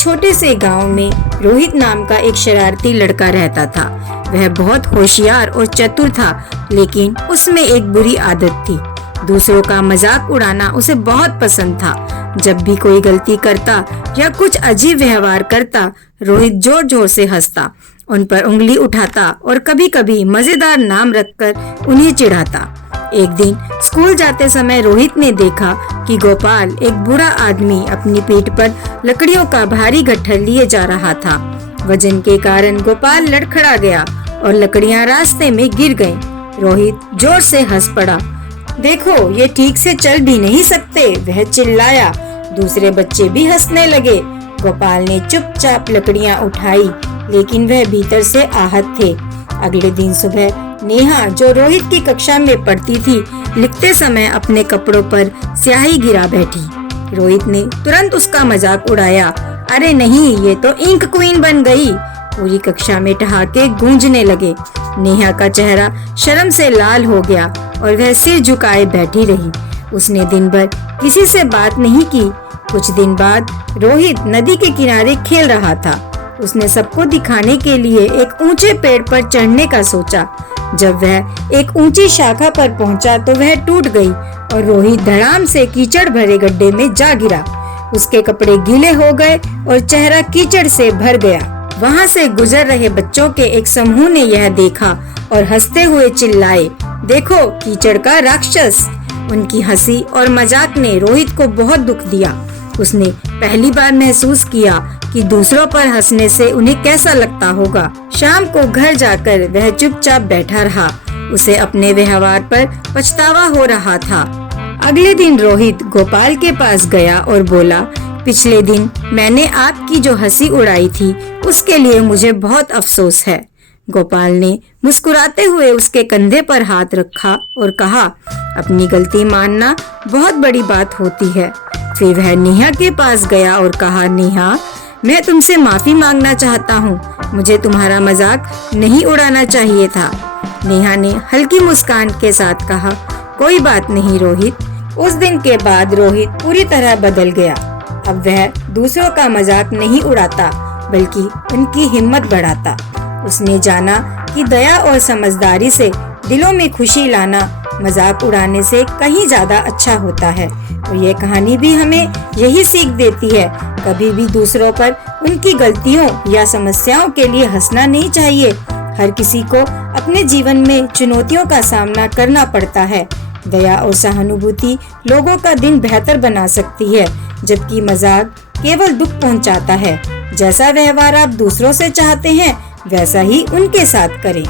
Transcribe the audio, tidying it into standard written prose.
छोटे से गांव में रोहित नाम का एक शरारती लड़का रहता था। वह बहुत होशियार और चतुर था, लेकिन उसमें एक बुरी आदत थी। दूसरों का मजाक उड़ाना उसे बहुत पसंद था। जब भी कोई गलती करता या कुछ अजीब व्यवहार करता, रोहित जोर जोर से हंसता, उन पर उंगली उठाता और कभी कभी मजेदार नाम रखकर उन्हें चिढ़ाता। एक दिन स्कूल जाते समय रोहित ने देखा कि गोपाल, एक बुरा आदमी, अपनी पीठ पर लकड़ियों का भारी गट्ठर लिए जा रहा था। वजन के कारण गोपाल लड़खड़ा गया और लकड़ियां रास्ते में गिर गईं। रोहित जोर से हंस पड़ा। देखो, ये ठीक से चल भी नहीं सकते, वह चिल्लाया। दूसरे बच्चे भी हंसने लगे। गोपाल ने चुपचाप लकड़ियां उठाई, लेकिन वह भीतर से आहत थे। अगले दिन सुबह नेहा, जो रोहित की कक्षा में पढ़ती थी, लिखते समय अपने कपड़ों पर स्याही गिरा बैठी। रोहित ने तुरंत उसका मजाक उड़ाया। अरे नहीं, ये तो इंक क्वीन बन गई। पूरी कक्षा में ठहाके गूंजने लगे। नेहा का चेहरा शर्म से लाल हो गया और वह सिर झुकाए बैठी रही। उसने दिन भर किसी से बात नहीं की। कुछ दिन बाद रोहित नदी के किनारे खेल रहा था। उसने सबको दिखाने के लिए एक ऊंचे पेड़ पर चढ़ने का सोचा। जब वह एक ऊंची शाखा पर पहुंचा तो वह टूट गई और रोहित धड़ाम से कीचड़ भरे गड्ढे में जा गिरा। उसके कपड़े गीले हो गए और चेहरा कीचड़ से भर गया। वहां से गुजर रहे बच्चों के एक समूह ने यह देखा और हंसते हुए चिल्लाए, देखो, कीचड़ का राक्षस। उनकी हंसी और मजाक ने रोहित को बहुत दुख दिया। उसने पहली बार महसूस किया कि दूसरों पर हंसने से उन्हें कैसा लगता होगा। शाम को घर जाकर वह चुपचाप बैठा रहा। उसे अपने व्यवहार पर पछतावा हो रहा था। अगले दिन रोहित गोपाल के पास गया और बोला, पिछले दिन मैंने आपकी जो हंसी उड़ाई थी, उसके लिए मुझे बहुत अफसोस है। गोपाल ने मुस्कुराते हुए उसके कंधे पर हाथ रखा और कहा, अपनी गलती मानना बहुत बड़ी बात होती है। फिर वह नेहा के पास गया और कहा, नेहा, मैं तुमसे माफी मांगना चाहता हूँ। मुझे तुम्हारा मजाक नहीं उड़ाना चाहिए था। नेहा ने हल्की मुस्कान के साथ कहा, कोई बात नहीं रोहित। उस दिन के बाद रोहित पूरी तरह बदल गया। अब वह दूसरों का मजाक नहीं उड़ाता, बल्कि उनकी हिम्मत बढ़ाता। उसने जाना कि दया और समझदारी से दिलों में खुशी लाना मजाक उड़ाने से कहीं ज्यादा अच्छा होता है। और ये कहानी भी हमें यही सीख देती है, कभी भी दूसरों पर उनकी गलतियों या समस्याओं के लिए हंसना नहीं चाहिए। हर किसी को अपने जीवन में चुनौतियों का सामना करना पड़ता है। दया और सहानुभूति लोगों का दिन बेहतर बना सकती है, जबकि मजाक केवल दुख पहुंचाता है। जैसा व्यवहार आप दूसरों से चाहते हैं, वैसा ही उनके साथ करें।